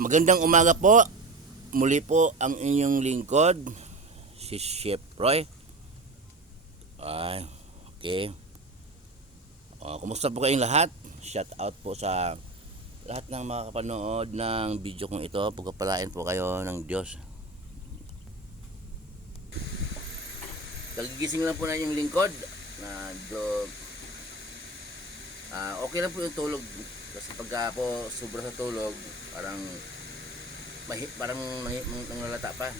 Magandang umaga po. Muli po ang inyong lingkod, si Chef Roy. Ay, okay. Kumusta po kayong lahat? Shout out po sa lahat ng mga kapanood ng video kong ito. Pagpapalain po kayo ng Diyos. Kagigising lang po na yung lingkod. Okay lang po yung tulog. Kasi pagka po sobra sa tulog, parang nangalata pa.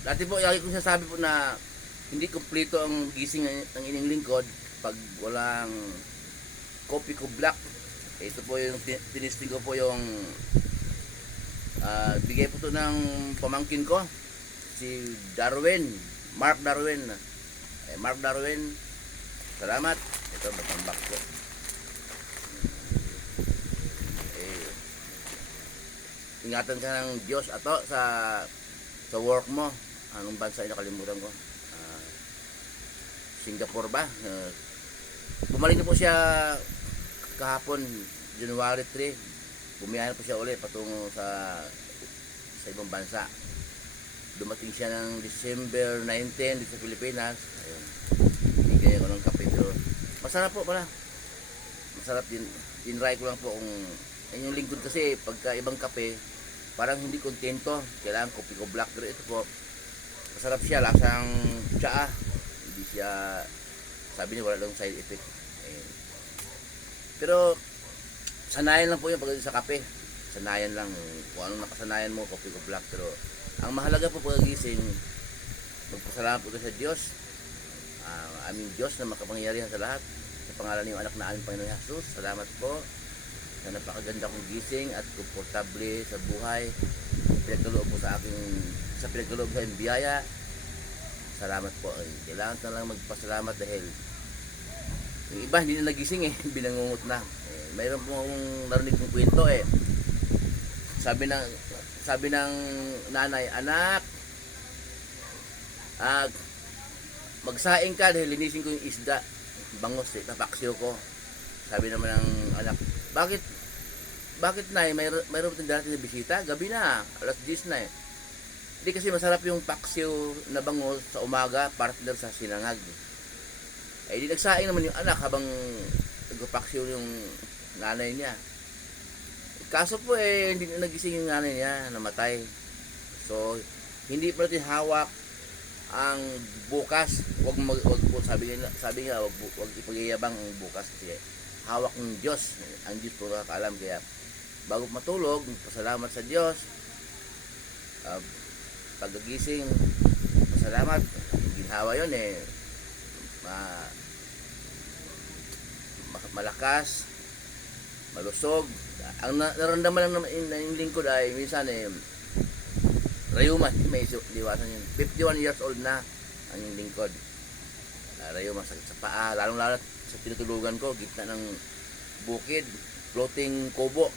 Dati po, lagi kong sasabi po na hindi kumpleto ang gising ng inyong lingkod pag walang coffee ko black. Ito po yung tinisting ko po yung bigay po to ng pamangkin ko, si Darwin, Mark Darwin. Mark Darwin, salamat. Ito, matambak ko. Ingatan ka ng Diyos ato sa work mo. Anong bansa ay nakalimutan ko? Singapore ba? Bumalik na po siya kahapon, January 3. Bumiyahe po siya ulit patungo sa ibang bansa. Dumating siya ng December 19 dito sa Pilipinas. Ayun. Bigay ko ng kape. Pero masarap po pala. Masarap din. Tinry ko lang po kung yung lingkod kasi pagka ibang kape parang hindi kontento, kailangan kopi ko black. Pero ito po masarap siya, lasang tsaa, hindi siya, sabi niya wala lang side effect. Pero sanayan lang po yung pagdating sa kape, sanayan lang kung anong nakasanayan mo, kopi ko black. Pero ang mahalaga po pagkagising, magpasalamat po sa Diyos, aming Diyos na makapangyarihan sa lahat, sa pangalan ng anak na aming Panginoon Jesus. Salamat po na napakaganda kong gising at komportable sa buhay. Pinagkaloob po sa pinagkaloob sa biyaya. Salamat po. Kailangan na lang magpasalamat dahil yung iba hindi na nagising binangungot na. Mayroon po akong narinig kong kwento Sabi ng nanay, anak, magsaing ka dahil linisin ko yung isda. Bangos napaksiw ko. Sabi naman ng anak, bakit na mayroon tayong darating na bisita? Gabi na, alas 10 na Hindi kasi masarap yung paksiw na bango sa umaga, partner sa sinangag. Di nagsaing naman yung anak habang nagpaksiw yung nanay niya. Kaso po hindi na nagising yung nanay niya, namatay. So, hindi pa natin hawak ang bukas. Wag po, sabi nga wag ipagyayabang ang bukas kasi hawak ng Diyos. Ang Diyos po nakakaalam. Kaya bago matulog, pasalamat sa Diyos. Pagkagising, pasalamat. Ginhawa yun malakas, malusog. Ang naramdaman lang naman yung lingkod ay minsan rayuma. May liwasan yun. 51 years old na ang yung lingkod. Rayuma, sakit sa paa, lalong-lalo sa tinutulugan ko, gitna ng bukid, floating kubo.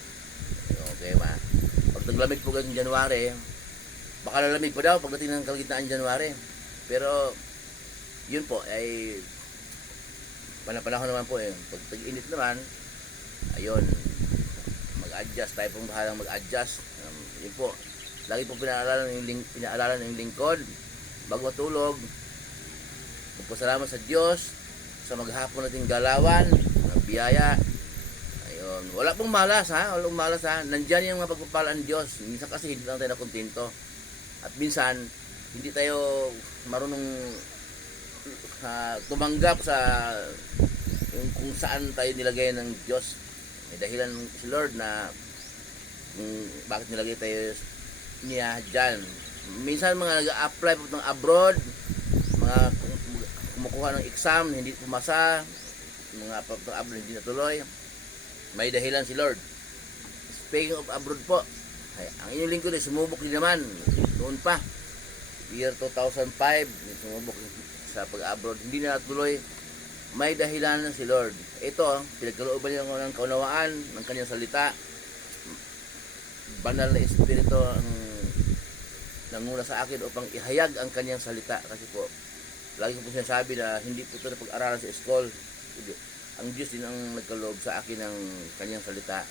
Okay ba? Pag naglamig po ng January, baka lalamig pa daw pagdating ng kalagitnaan January. Pero yun po ay panahon naman po Pag tag-init naman, ayun, mag-adjust tayo pong bahalang mag-adjust. Yun po. Lagi po pinaalala ng lingkod bago matulog. Magpasalamat sa Diyos sa maghapon nating galawan, ng biyaya. Ayun, wala pong malas walang malas Nandiyan yung mga pagpapalaan ng Diyos. Minsan kasi hindi lang tayo nakontento. At minsan hindi tayo marunong tumanggap sa kung saan tayo nilagay ng Diyos. May dahilan si Lord na bakit nilagay tayo niya dyan. Minsan mga nag-a-apply po ng abroad, mga kumukuha ng exam, hindi pumasa, mga pag abroad hindi natuloy, may dahilan si Lord. Speaking of abroad po, ang inyong lingkod ay sumubok din naman noon pa, year 2005, sumubok sa pag-abroad, hindi na natuloy. May dahilan si Lord. Ito, pinagkalooban niya ng kaunawaan ng kanyang salita. Banal na Espiritu ang nanguna sa akin upang ihayag ang kanyang salita. Kasi po, lagi ko po sinasabi na hindi po ito na pag-aralan sa school. Ang Diyos din ang nagkaloob sa akin ng kanyang salita.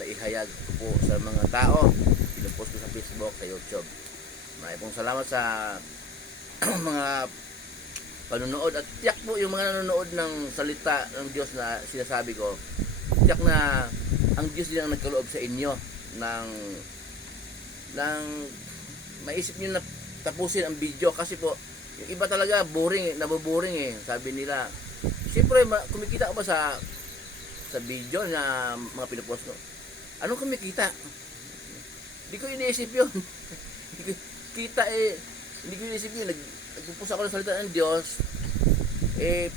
naihayag ko po sa mga tao. Pinupost ko sa Facebook, sa YouTube. Maraming pong salamat sa mga panunood at tiyak po yung mga nanonood ng salita ng Diyos na sinasabi ko, tiyak na ang Diyos din ang nagkaloob sa inyo ng maisip nyo na tapusin ang video kasi po yung iba talaga boring, naboboring sabi nila siyempre kumikita ka ba sa video na mga pinupost no? Anong kumikita? Hindi ko iniisip yun. Kita hindi ko iniisip yun. Nagpupus ako ng salita ng Diyos,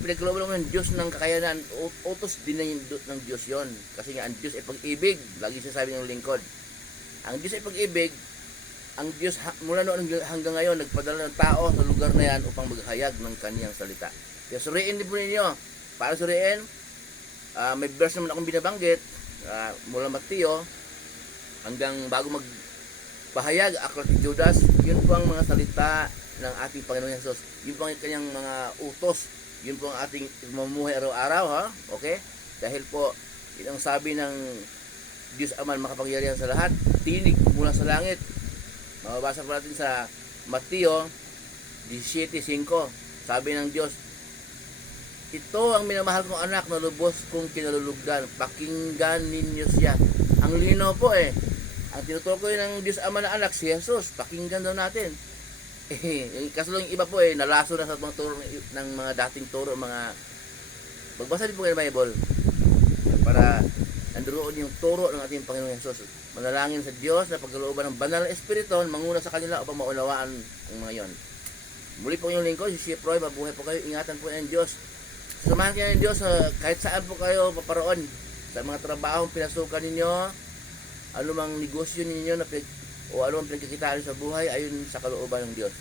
pinagkalooban ako ng Diyos ng kakayanan, utos din ng Diyos yon. Kasi nga, ang Diyos ay pag-ibig, lagi sasabi ng lingkod. Ang Diyos ay pag-ibig, ang Diyos mula noon hanggang ngayon, nagpadala ng tao sa lugar na yan upang maghayag ng kaniyang salita. Kaya suriin din po ninyo. Para suriin, may verse naman akong binabanggit, mula Mateo, hanggang bago magpahayag, aklat ni Judas, yun po ang mga salita ng ating Panginoon Jesus. Yun po ang kanyang mga utos. Yun po ang ating mamumuhay araw-araw, ha? Okay? Dahil po, yun ang sabi ng Diyos Ama makapangyarihan sa lahat. Tinig mula sa langit. Mababasa po natin sa Mateo 17:5. Sabi ng Diyos, ito ang minamahal kong anak na lubos kong kinalulugdan. Pakinggan ninyo siya. Ang lino po ang tinutukoy ng Diyos Ama na anak, si Jesus. Pakinggan daw natin. Kaso lang yung iba po nalaso na sa mga turo ng mga dating turo, mga magbasa din po kayo ng Bible para nandoon yung turo ng ating Panginoon Jesus. Manalangin sa Diyos na pagkalooban ng banal na espiritu manguna sa kanila upang maunawaan ang mga yon. Muli po yung lingkod, si Chef Roy, mabuhay po kayo, ingatan po ng Diyos. Samahan kayo ng Diyos kahit saan po kayo paparoon, sa mga trabahong pinasukan ninyo, anumang negosyo ninyo o anumang pinagkikitaan sa buhay, ayon sa kalooban ng Diyos.